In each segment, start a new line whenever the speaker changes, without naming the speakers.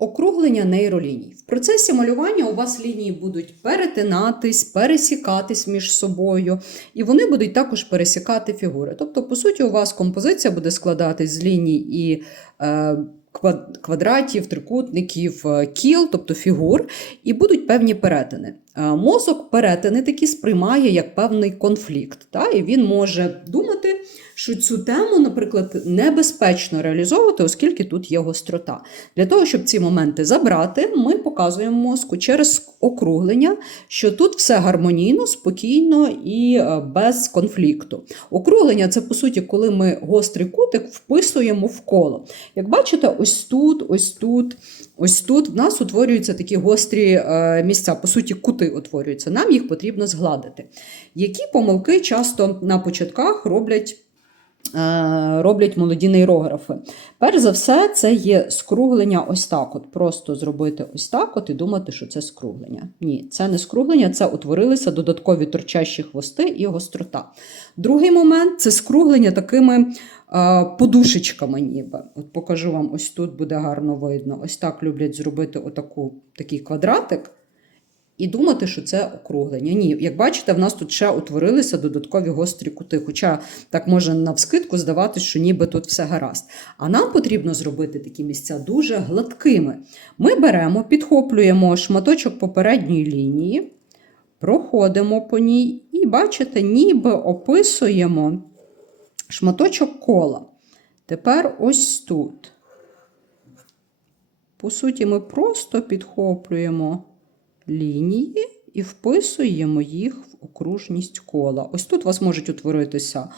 Округлення нейроліній. В процесі малювання у вас лінії будуть перетинатись, пересікатись між собою, і вони будуть також пересікати фігури. Тобто, по суті, у вас композиція буде складатись з ліній і е, квадратів, трикутників, е, кіл, тобто фігур, і будуть певні перетини. Е, Мозок перетини такі сприймає як певний конфлікт, та? і він може думати, що цю тему, наприклад, небезпечно реалізовувати, оскільки тут є гострота. Для того, щоб ці моменти забрати, ми показуємо мозку через округлення, що тут все гармонійно, спокійно і е, без конфлікту. Округлення це по суті, коли ми гострий кутик вписуємо в коло. Як бачите, ось тут, ось тут, ось тут в нас утворюються такі гострі е, місця, по суті, кути утворюються. Нам їх потрібно згладити. Які помилки часто на початках роблять е, роблять молоді нейрографи. Перш за все, це є скруглення ось так. От Просто зробити ось так от і думати, що це скруглення. Ні, це не скруглення, це утворилися додаткові торчащі хвости і гострота. Другий момент це скруглення такими е, подушечками, ніби. От покажу вам, ось тут буде гарно видно. Ось так люблять зробити отаку, такий квадратик. І думати, що це округлення. Ні, як бачите, в нас тут ще утворилися додаткові гострі кути. Хоча так може навскидку здаватися, що ніби тут все гаразд. А нам потрібно зробити такі місця дуже гладкими. Ми беремо, підхоплюємо шматочок попередньої лінії, проходимо по ній і, бачите, ніби описуємо шматочок кола. Тепер ось тут. По суті, ми просто підхоплюємо лінії і вписуємо їх в окружність кола. Ось тут у вас можуть утворитися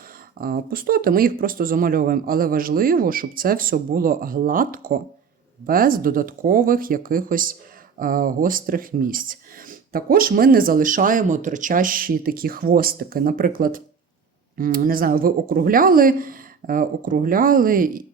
пустоти, ми їх просто замальовуємо, але важливо, щоб це все було гладко, без додаткових якихось гострих місць. Також ми не залишаємо торчащі такі хвостики. Наприклад, не знаю, ви округляли, е, округляли,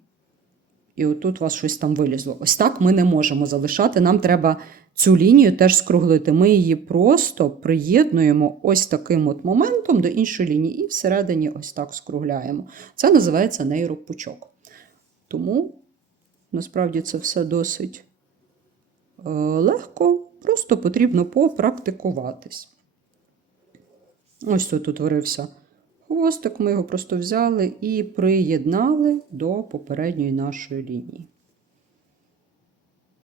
і отут у вас щось там вилізло. Ось так ми не можемо залишати. Нам треба цю лінію теж скруглити. Ми її просто приєднуємо ось таким от моментом до іншої лінії і всередині ось так скругляємо. Це називається нейропучок. Тому насправді це все досить е, легко, просто потрібно попрактикуватись. Ось тут утворився хвостик, ми його просто взяли і приєднали до попередньої нашої лінії.